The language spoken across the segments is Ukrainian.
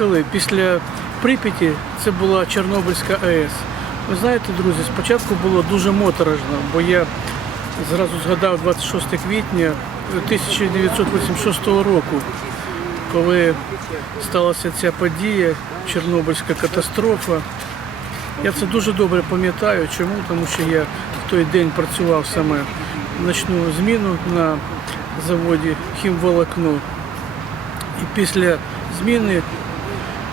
приїхали після Прип'яті, це була Чорнобильська АЕС. Ви знаєте, друзі, спочатку було дуже моторошно, бо я зразу згадав 26 квітня 1986 року, коли сталася ця подія, Чорнобильська катастрофа. Я це дуже добре пам'ятаю. Чому? Тому що я в той день працював саме ночну зміну на заводі хімволокно. І після зміни,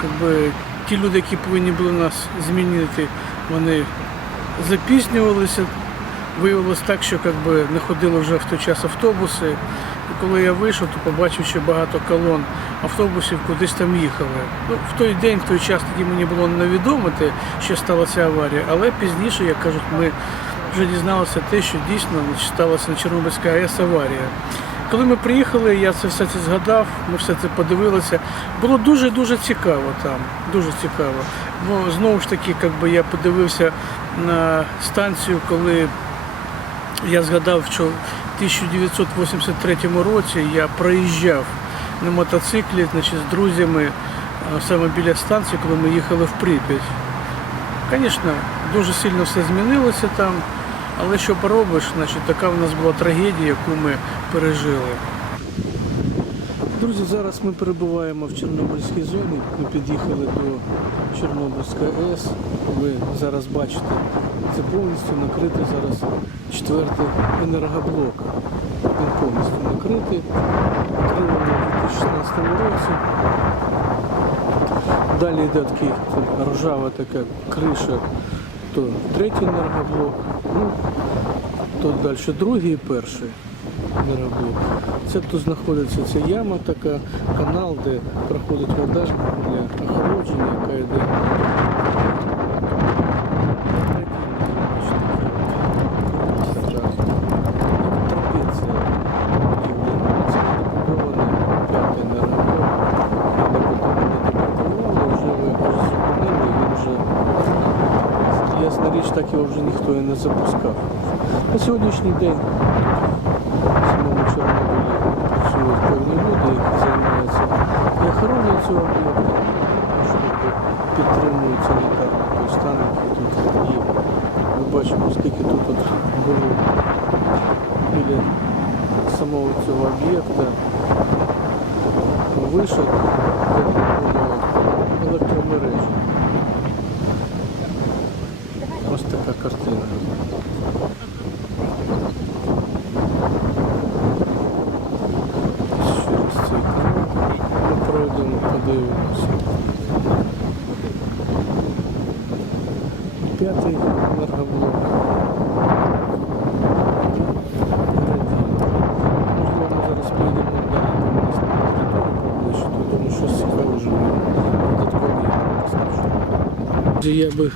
як би, ті люди, які повинні були нас змінити, вони запізнювалися. Виявилось так, що як би, не ходили вже в той час автобуси. І коли я вийшов, то побачив, що багато колон автобусів кудись там їхали. Ну, в той день, в той час тоді мені було невідомо те, що сталася аварія, але пізніше, як кажуть, ми вже дізналися те, що дійсно сталася на Чорнобильській АЕС аварія. Коли ми приїхали, я це все це згадав, ми все це подивилися. Було дуже-дуже цікаво там, дуже цікаво. Бо знову ж таки, як би я подивився на станцію, коли я згадав, що в 1983 році я проїжджав на мотоциклі значить, з друзями саме біля станції, коли ми їхали в Прип'ять. Звісно, дуже сильно все змінилося там, але що поробиш, значить, така в нас була трагедія, яку ми пережили. Друзі, зараз ми перебуваємо в Чорнобильській зоні. Ми під'їхали до Чорнобильської АЕС. Ви зараз бачите, це повністю накритий зараз четвертий енергоблок. Він повністю накритий. Відкрили у 2016 році. Далі йде такий ржава така криша, то третій енергоблок, ну, то далі другий і перший енергоблок. Це тут знаходиться ця яма така, канал, де проходить вода для охолодження, яка йде. Трапеція будівлі. Це побудований п'ятий енергоблок. Але потім вони добудували, вже ви аж зупинили, він вже ясна річ, так його вже ніхто і не запускав. На сьогоднішній день самому Чорнобилі працюють певні люди, які займаються і охороною цього якби підтримують санітарний той стан, який тут є. Ми бачимо, скільки тут от було біля самого цього об'єкта вишок, де було електромережі. Ось така картина. Через цей канал ми пройдемо, подивимося. П'ятий енергоблок. Ми зараз поїдемо далі тому що цікаво вже. Друзі, Я би,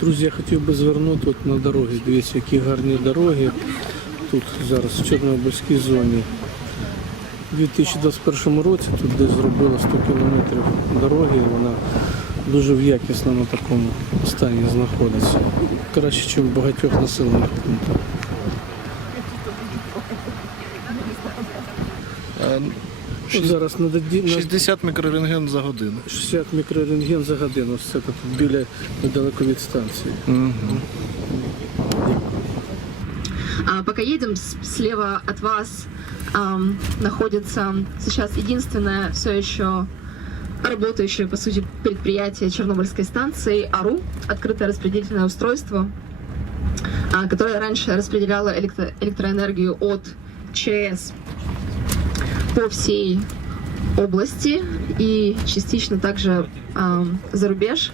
друзі, я хотів би звернути от на дороги. Дивіться, які гарні дороги. Тут зараз в Чорнобильській зоні. У 2021 році тут десь зробили 100 кілометрів дороги, вона дуже в якісному такому стані знаходиться. Краще, ніж в багатьох населених пунктах. От зараз на, доді- на 60 мікрорентген за годину. 60 мікрорентген за годину. Це тут біля недалеко від станції. А, Пока едем, с- слева от вас ам, находится сейчас единственное все еще работающее, по сути, предприятие Чернобыльской станции АРУ, открытое распределительное устройство, а, которое раньше распределяло электро- электроэнергию от ЧС по всей области и частично также ам, за рубеж.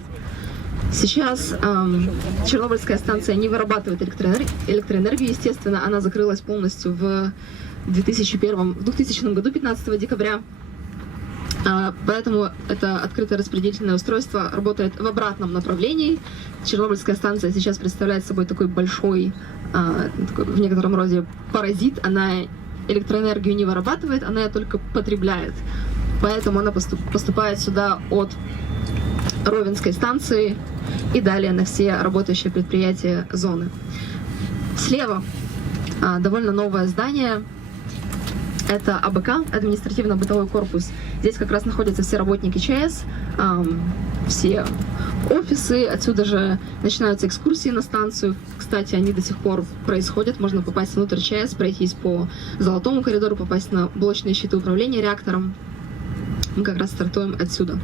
Сейчас ам, Чернобыльская станция не вырабатывает электроэнер- электроэнергию, естественно, она закрылась полностью в 2001, в 2000 году, 15 декабря. А, Поэтому это открытое распределительное устройство работает в обратном направлении. Чернобыльская станция сейчас представляет собой такой большой, а, в некотором роде паразит. Она электроэнергию не вырабатывает, она ее только потребляет. Поэтому она поступ- поступает сюда от Ровенской станции и далее на все работающие предприятия зоны. Слева а, довольно новое здание. Это АБК, административно-бытовой корпус Здесь как раз находятся все работники ЧАЭС, все офисы. Отсюда же начинаются экскурсии на станцию. Кстати, они до сих пор происходят. Можно попасть внутрь ЧАЭС, пройтись по золотому коридору, попасть на блочные щиты управления реактором. Мы как раз стартуем отсюда.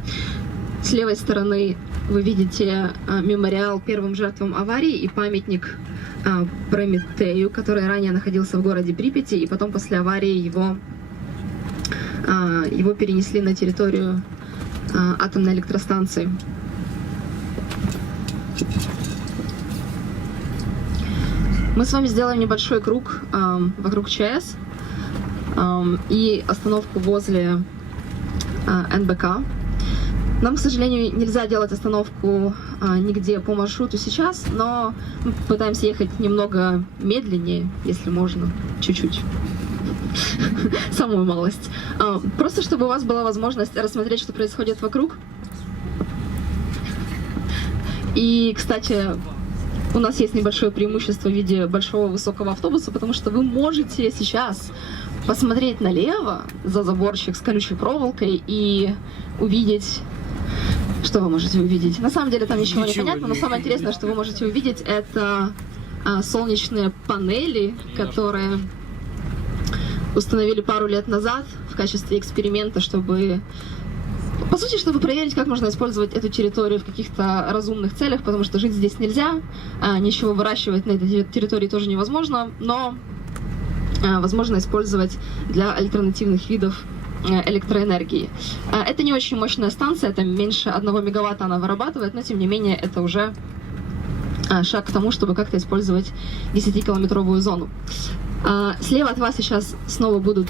С левой стороны вы видите а, мемориал первым жертвам аварии и памятник а, Прометею, который ранее находился в городе Припяти, и потом после аварии его, его перенесли на территорию а, атомной электростанции. Мы с вами сделаем небольшой круг ам, вокруг ЧАЭС и остановку возле а, НБК. Нам, к сожалению, нельзя делать остановку а, нигде по маршруту сейчас, но мы пытаемся ехать немного медленнее, если можно, чуть-чуть. Самую малость. А, Просто чтобы у вас была возможность рассмотреть, что происходит вокруг. И, кстати, у нас есть небольшое преимущество в виде большого высокого автобуса, потому что вы можете сейчас посмотреть налево за заборчик с колючей проволокой и увидеть что вы можете увидеть? На самом деле там ничего, не Ничего понятно, но не самое интересное, что вы можете увидеть, это а, солнечные панели, которые установили пару лет назад в качестве эксперимента, чтобы по сути, чтобы проверить, как можно использовать эту территорию в каких-то разумных целях, потому что жить здесь нельзя, а, ничего выращивать на этой те- территории тоже невозможно, но а, возможно использовать для альтернативных видов э, электроэнергии. А, Это не очень мощная станция, это меньше 1 мегаватта она вырабатывает, но тем не менее это уже а, шаг к тому, чтобы как-то использовать 10-километровую зону. А, Слева от вас сейчас снова будут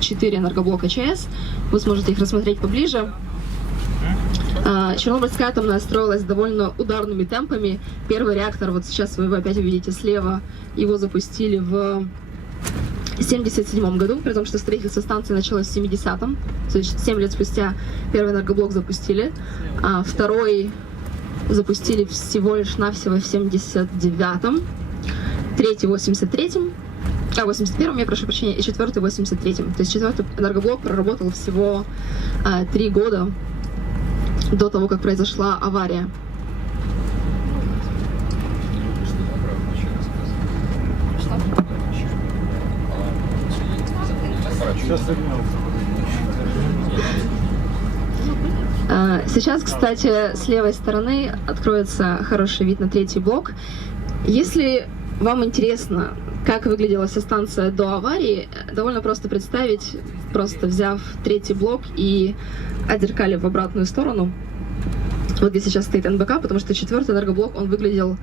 4 энергоблока ЧАЭС. Вы сможете их рассмотреть поближе. А, Чернобыльская атомная строилась довольно ударными темпами. Первый реактор, вот сейчас вы его опять увидите слева, его запустили в 1977 году, при том, что строительство станции началось в 70-м. То есть 7 лет спустя первый энергоблок запустили. А второй запустили всего лишь навсего в 79-м. Третий в 83-м. А, в 81-м, я прошу прощения, и четвертый в 83-м. То есть четвертый энергоблок проработал всего а, три года до того, как произошла авария. А, Сейчас, кстати, с левой стороны откроется хороший вид на третий блок. Если вам интересно, как выглядела вся станция до аварии, довольно просто представить, просто взяв третий блок и отзеркалив в обратную сторону. Вот где сейчас стоит НБК, потому что четвертый энергоблок, он выглядел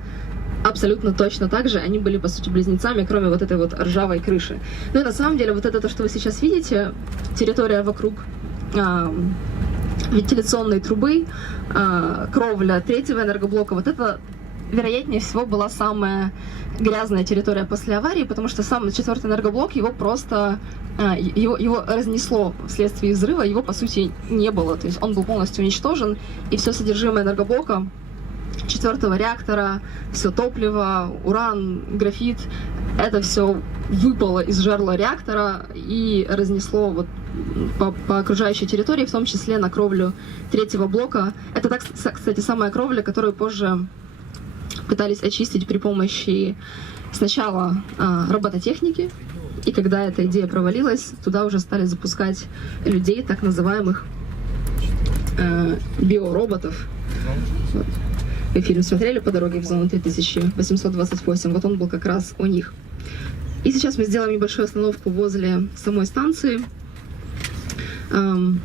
абсолютно точно так же. Они были, по сути, близнецами, кроме вот этой вот ржавой крыши. Ну и на самом деле, вот это то, что вы сейчас видите, территория вокруг ам, вентиляционной трубы, а, кровля третьего энергоблока, вот это вероятнее всего была самая грязная территория после аварии, потому что сам четвертый энергоблок его просто а, его, его разнесло вследствие взрыва, его по сути не было, то есть он был полностью уничтожен, и все содержимое энергоблока четвертого реактора, все топливо, уран, графит, это все выпало из жерла реактора и разнесло вот по, по окружающей территории, в том числе на кровлю третьего блока. Это, так, кстати, самая кровля, которую позже пытались очистить при помощи сначала а, робототехники, и когда эта идея провалилась, туда уже стали запускать людей, так называемых э, биороботов. Вот. Вы фильм смотрели по дороге в зону 3828? Вот он был как раз у них. И сейчас мы сделаем небольшую остановку возле самой станции. Эм,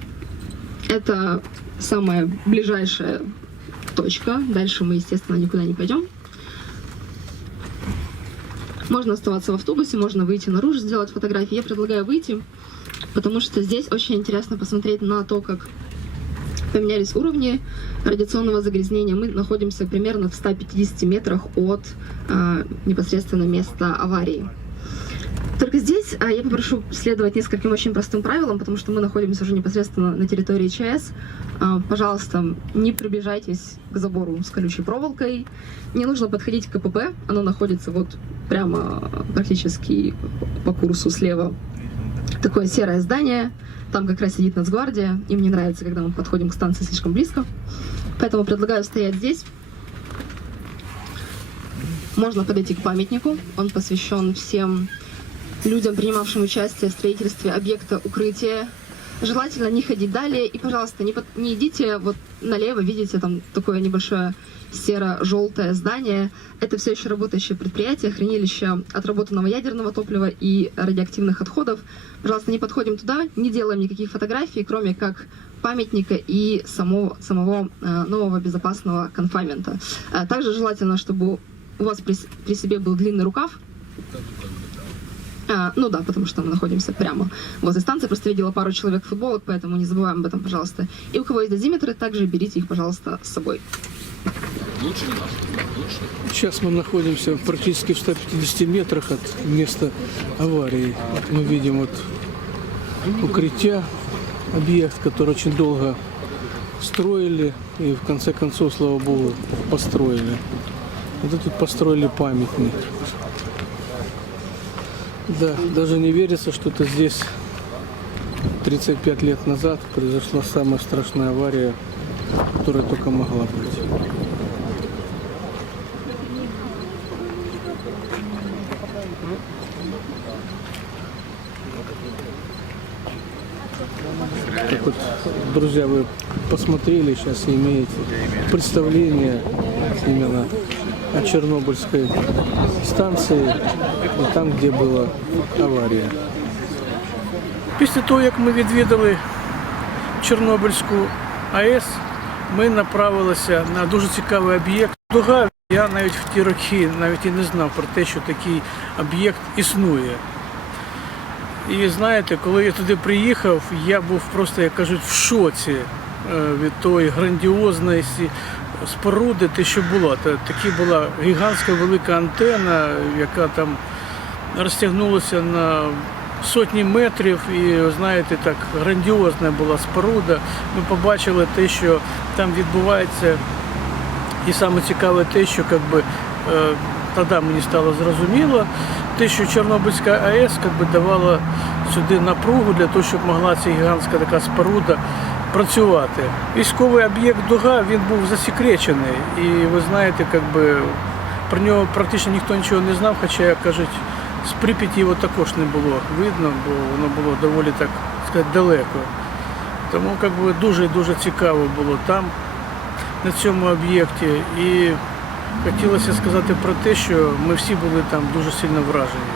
Это самая ближайшая точка. Дальше мы, естественно, никуда не пойдем. Можно оставаться в автобусе, можно выйти наружу, сделать фотографии. Я предлагаю выйти, потому что здесь очень интересно посмотреть на то, как поменялись уровни радиационного загрязнения. Мы находимся примерно в 150 метрах от а, непосредственно места аварии. Только здесь а, я попрошу следовать нескольким очень простым правилам, потому что мы находимся уже непосредственно на территории ЧАЭС. А, Пожалуйста, не приближайтесь к забору с колючей проволокой. Не нужно подходить к КПП, оно находится вот прямо практически по курсу слева такое серое здание. Там как раз сидит Нацгвардия. Им не нравится, когда мы подходим к станции слишком близко. Поэтому предлагаю стоять здесь. Можно подойти к памятнику. Он посвящен всем людям, принимавшим участие в строительстве объекта укрытия. Желательно не ходить далее. И, пожалуйста, не, под- не идите вот налево, видите там такое небольшое серо-желтое здание. Это все еще работающее предприятие, хранилище отработанного ядерного топлива и радиоактивных отходов. Пожалуйста, не подходим туда, не делаем никаких фотографий, кроме как памятника и самого, самого э, нового безопасного конфаймента. Э, Также желательно, чтобы у вас при, при себе был длинный рукав, а, ну да, потому что мы находимся прямо возле станции. Просто видела пару человек футболок, поэтому не забываем об этом, пожалуйста. И у кого есть дозиметры, также берите их, пожалуйста, с собой. Сейчас мы находимся практически в 150 метрах от места аварии. Вот мы видим вот укрытие, объект, который очень долго строили и в конце концов, слава богу, построили. Вот тут построили памятник. Да, даже не верится, что это здесь 35 лет назад произошла самая страшная авария, которая только могла быть. Так вот, друзья, вы посмотрели сейчас и имеете представление именно о Чернобыльской станции, там, де була аварія. Після того, як ми відвідали Чорнобильську АЕС, ми направилися на дуже цікавий об'єкт. Дуга, я навіть в ті роки навіть і не знав про те, що такий об'єкт існує. І знаєте, коли я туди приїхав, я був просто, як кажуть, в шоці е, від тої грандіозності споруди, те, що було. Та такі була гігантська велика антена, яка там розтягнулася на сотні метрів, і знаєте, так грандіозна була споруда. Ми побачили те, що там відбувається. І саме цікаве те, що би, е, тоді мені стало зрозуміло, те, що Чорнобильська АЕС би, давала сюди напругу для того, щоб могла ця гігантська така споруда працювати. Військовий об'єкт Дуга він був засекречений. І ви знаєте, как би, про нього практично ніхто нічого не знав, хоча, як кажуть, з Прип'яті його також не було видно, бо воно було доволі так сказати, далеко. Тому как би, дуже дуже цікаво було там на цьому об'єкті. І хотілося сказати про те, що ми всі були там дуже сильно вражені.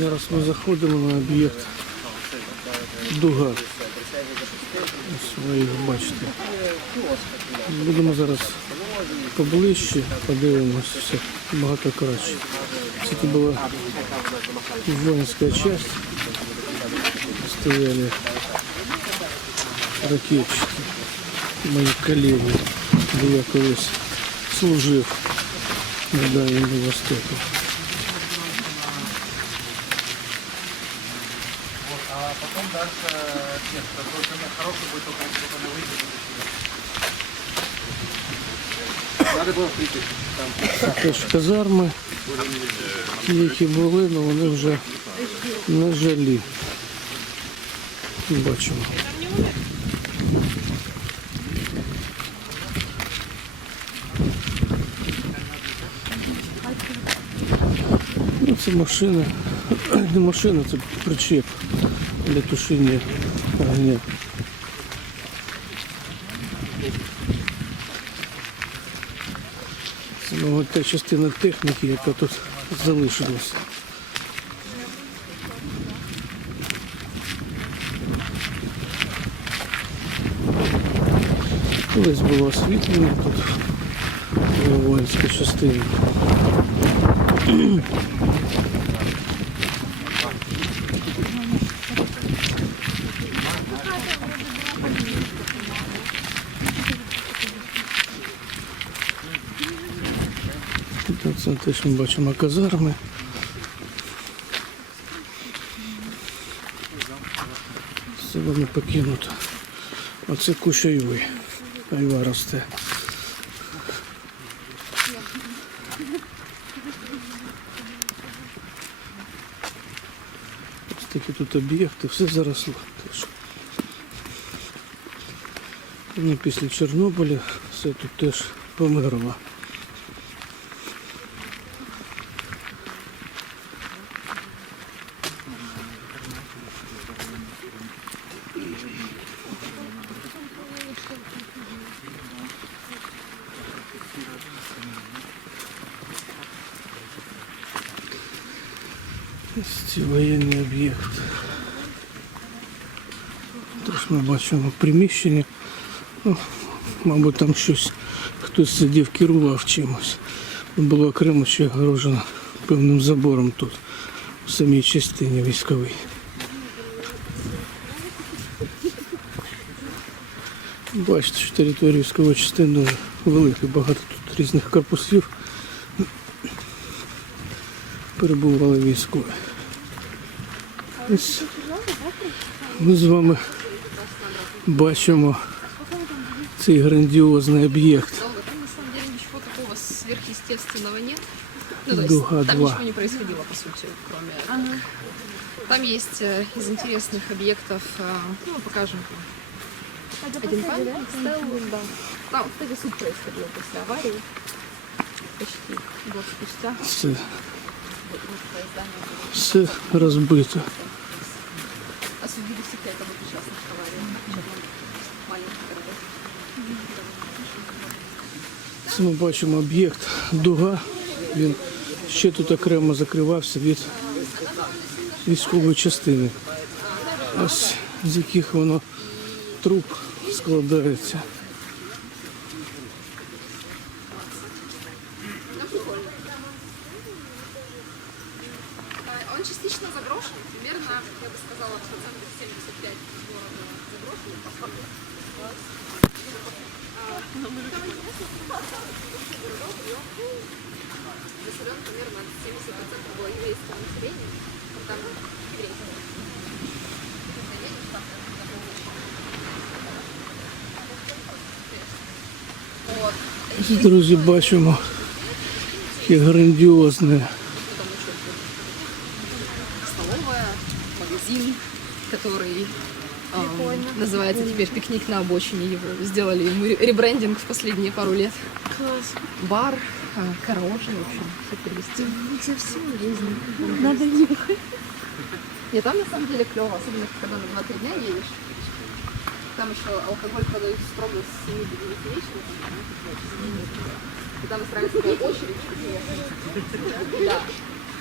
Зараз ми заходимо на об'єкт Дуга. Ви їх бачите. Будемо зараз поближче, подивимося все багато краще. Це була воїнська частина. Стояли ракетчики мої колеги, де я колись служив на Дальньому Востоку. Теж казарми, ті, які були, але вони вже не жалі. Бачимо. Ну, це машина, не машина, це причеп для тушення огня. Це частина техніки, яка тут залишилась. Колись було освітлення тут воїнська частина. Тут це теж ми бачимо казарми. Це воно покинуто. Оце куща айви. Айва росте. Ось такі тут об'єкти, все заросло теж. Після Чорнобиля все тут теж померло. Ось ці воєнні об'єкти. Тож ми бачимо приміщення. Ну, мабуть, там щось хтось сидів, керував чимось. Було окремо ще огорожено певним забором тут, в самій частині військовій. Бачите, що територія військової частини велика, багато тут різних корпусів. Перебували військові. Ось ми з вами бачимо цей грандіозний об'єкт. Там на самом деле ничего такого сверхъестественного нет. Ну, то есть, Дуга там 2. ничего не происходило, по сути, кроме... Там есть э, из интересных объектов, э, ну, покажем. Один памятник, стеллу, да. Там, кстати, суд происходил после аварии. Почти год спустя. Все, Вот, вот такое здание было. все розбито. Осудили всех это вот несчастных аварий. Маленький городок. Це ми бачимо об'єкт дуга. Він ще тут окремо закривався від військової частини. Ось з яких воно труб складається. Населен примерно 70% было еврейского населения, там. Ось, друзі, бачимо яке грандіозне. «Пикник на обочине». Его сделали ему ре- ребрендинг в последние пару лет. Бар, э, караоке, в общем, все привезти. Надо нюхать. Нет, там на самом деле клево, особенно когда на 2-3 дня едешь. Там еще алкоголь продают строго с 7 до 9 вечера. И там устраивается такая очередь. Да.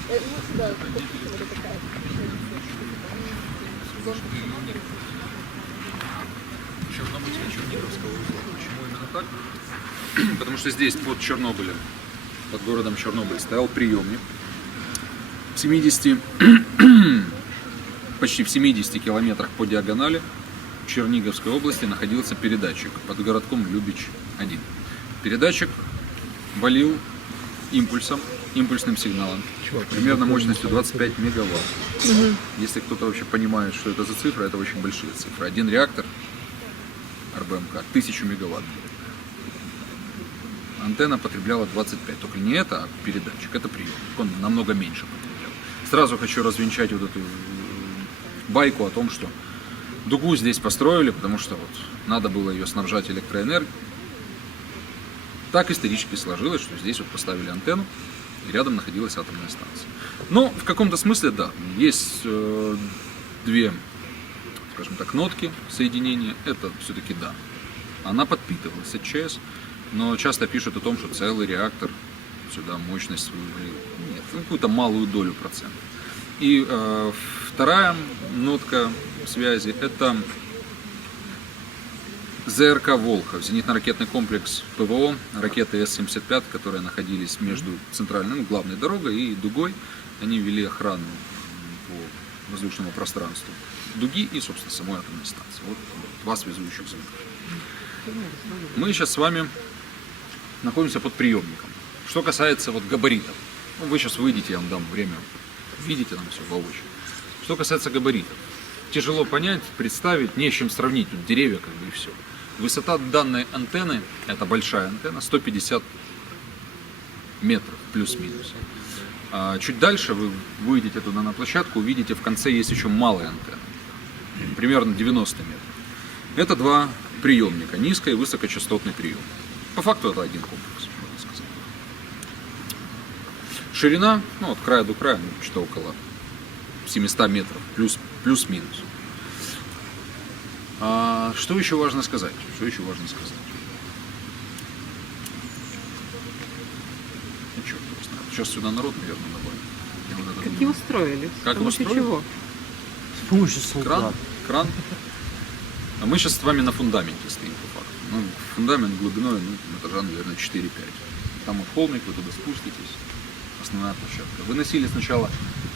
Э, Ну, сюда, такая. Чернобыльского Черниговского узла. Почему именно так? Потому что здесь под Чернобылем, под городом Чернобыль, стоял приемник. В 70, почти в 70 километрах по диагонали в Черниговской области находился передатчик под городком Любич-1. Передатчик валил импульсом, импульсным сигналом, примерно мощностью 25 мегаватт. Если кто-то вообще понимает, что это за цифры, это очень большие цифры. Один реактор РБМК 1000 мегаватт. Антенна потребляла 25. Только не это, а передатчик. Это приемник. Он намного меньше потреблял. Сразу хочу развенчать вот эту байку о том, что дугу здесь построили, потому что вот надо было ее снабжать электроэнергией. Так исторически сложилось, что здесь вот поставили антенну, и рядом находилась атомная станция. Но в каком-то смысле, да, есть э, две, скажем так, нотки соединения. Это все-таки да. Она подпитывалась от ЧС, но часто пишут о том, что целый реактор сюда мощность свою влил. Нет, ну, какую-то малую долю процента. И э, вторая нотка связи – это ЗРК «Волхов», зенитно-ракетный комплекс ПВО, ракеты С-75, которые находились между центральной, ну, главной дорогой и дугой. Они вели охрану по воздушному пространству дуги и, собственно, самой атомной станции. Вот два связующих звена. Мы сейчас с вами находимся под приемником. Что касается вот габаритов. Ну, вы сейчас выйдете, я вам дам время, видите там все воочию. Что касается габаритов. Тяжело понять, представить, не с чем сравнить. Тут деревья как бы и все. Высота данной антенны, это большая антенна, 150 метров плюс-минус. А чуть дальше вы выйдете туда на площадку, увидите в конце есть еще малая антенна, примерно 90 метров. Это два приемника, низко- и высокочастотный прием. По факту это один комплекс, можно сказать. Ширина, ну, от края до края, ну, что около 700 метров, плюс, плюс-минус. А, что еще важно сказать? Что еще важно сказать? Ну, черт его знает. Сейчас сюда народ, наверное, добавит. Как его строили? Как С его помощью строили? чего? С помощью солдат. Кран? А мы сейчас с вами на фундаменте стоим, по факту. Ну, фундамент глубиной, ну, этажа, наверное, 4-5. Там вот холмик, вы туда спуститесь. Основная площадка. Выносили сначала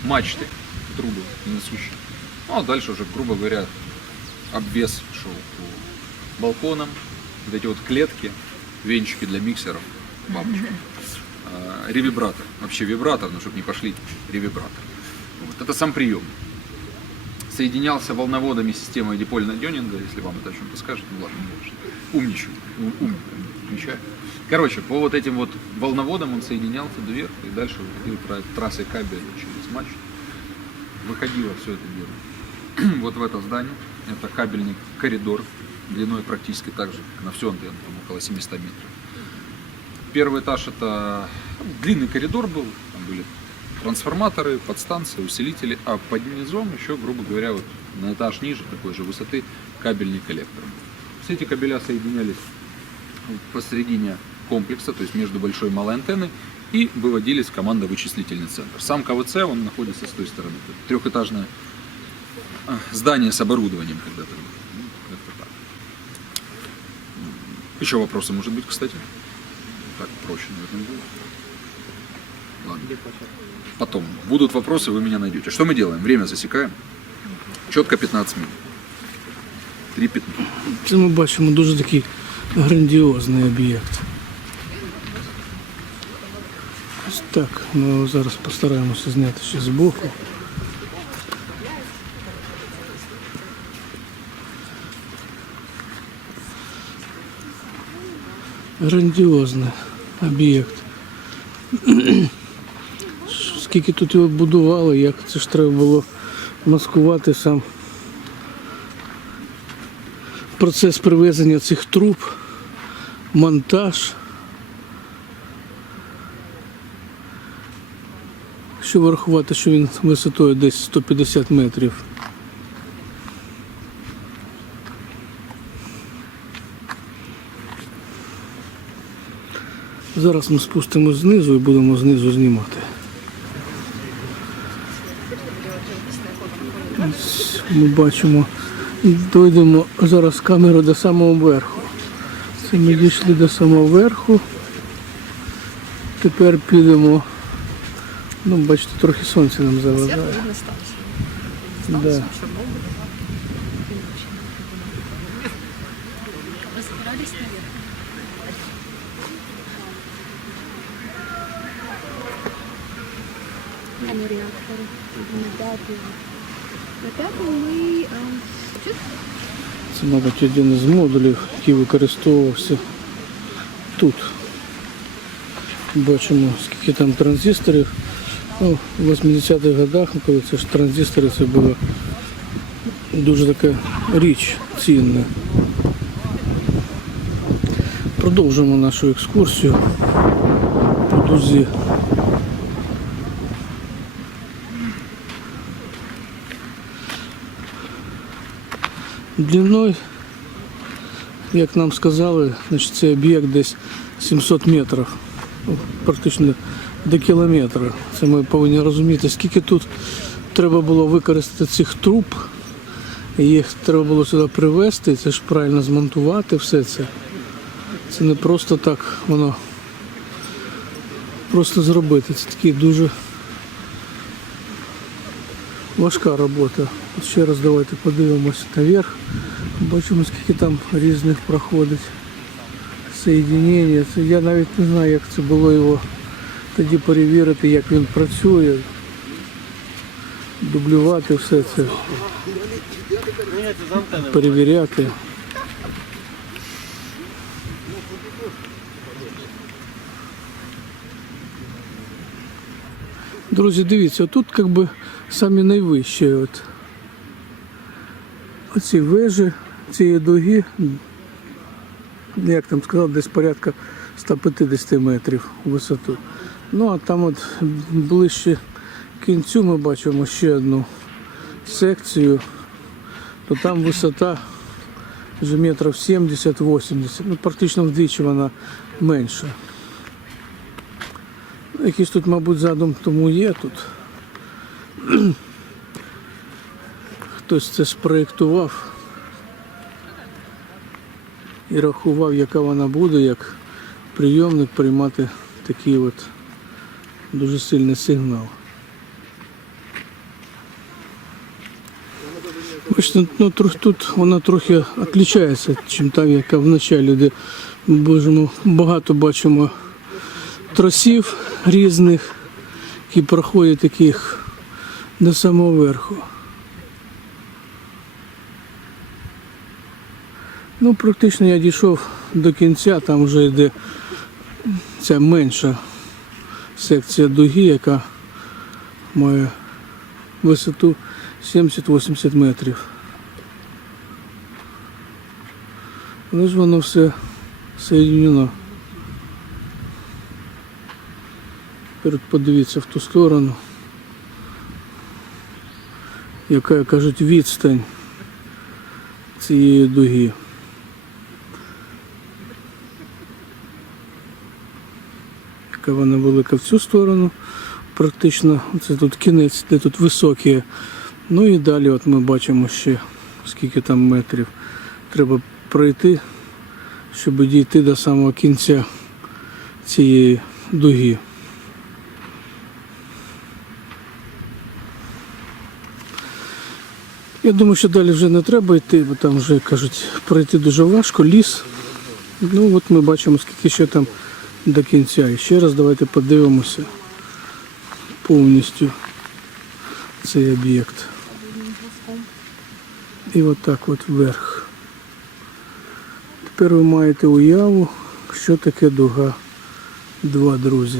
мачты, трубы несущие. Ну, а дальше уже, грубо говоря, обвес шел по балконам. Вот эти вот клетки, венчики для миксеров, бабочки. А, Ревибратор. Вообще вибратор, но чтобы не пошли, ревибратор. Вот. Это сам прием соединялся волноводами системы дипольного дёнинга, если вам это о чем-то скажет, ну ладно. Умничаю, ум, ум, отмечаю. Короче, по вот этим вот волноводам он соединялся доверху и дальше выходил тра- трассой кабеля через мачту. Выходило все это дело вот в это здание. Это кабельный коридор длиной практически так же, как на всю антенну, там около 700 метров. Первый этаж это длинный коридор был, там были трансформаторы, подстанции, усилители, а под низом еще, грубо говоря, вот на этаж ниже такой же высоты кабельный коллектор. Все эти кабеля соединялись посередине комплекса, то есть между большой и малой антенной, и выводились в командо-вычислительный центр. Сам КВЦ, он находится с той стороны. Трехэтажное а, здание с оборудованием когда-то. было. Ну, Еще вопросы, может быть, кстати? Так проще, наверное, будет. Ладно. Потом. Будут вопросы, вы меня найдете. Что мы делаем? Время засекаем. Четко 15 минут. 3.15. Це ми бачимо дуже такий грандіозний об'єкт. Ось так, ми зараз постараємося зняти ще збоку. Грандіозний об'єкт. Скільки тут його будували, як це ж треба було маскувати сам процес привезення цих труб, монтаж. Якщо врахувати, що він висотою десь 150 метрів. Зараз ми спустимось знизу і будемо знизу знімати. Ось Ми бачимо, дойдемо зараз камеру до самого верху. Це ми дійшли до самого верху. Тепер підемо. Ну, бачите, трохи сонце нам заважає. Да. Чернобыль. Там Це, мабуть, один із модулів, який використовувався тут. Бачимо, скільки там транзисторів. Ну, в 80-х годах, коли це ж транзистори, це була дуже така річ цінна. Продовжуємо нашу екскурсію по дузі. Длиною, як нам сказали, значить, цей об'єкт десь 700 метрів, практично до кілометра. Це ми повинні розуміти, скільки тут треба було використати цих труб. Їх треба було сюди привезти, це ж правильно змонтувати все це. Це не просто так воно просто зробити. Це такий дуже важка робота. Ще раз давайте подивимося наверх. Бачимо, скільки там різних проходить соєднення. Я навіть не знаю, як це було його тоді перевірити, як він працює. Дублювати все це. Перевіряти. Друзі, дивіться, тут як би самі найвищі. От. Оці вежі цієї дуги, як там сказав, десь порядка 150 метрів у висоту. Ну а там от ближче кінцю ми бачимо ще одну секцію, то там висота вже метрів 70-80, ну практично вдвічі вона менша. Якийсь тут, мабуть, задум тому є тут. Хтось це спроєктував і рахував, яка вона буде, як прийомник приймати такий от дуже сильний сигнал. Бачите, ну, тут вона трохи відрізняється, чим та, яка в началі, де ми багато бачимо тросів різних, які проходять таких до самого верху. Ну, практично я дійшов до кінця, там вже йде ця менша секція дуги, яка має висоту 70-80 метрів. Але ж воно все соєдинено. Тепер подивіться в ту сторону, яка, як кажуть, відстань цієї дуги. Яка вона велика в цю сторону, практично це тут кінець, де тут високі. Ну і далі от ми бачимо ще скільки там метрів треба пройти, щоб дійти до самого кінця цієї дуги. Я думаю, що далі вже не треба йти, бо там вже кажуть, пройти дуже важко, ліс. Ну от ми бачимо, скільки ще там до кінця. І ще раз давайте подивимося повністю цей об'єкт. І отак от вверх. Тепер ви маєте уяву, що таке дуга 2, друзі.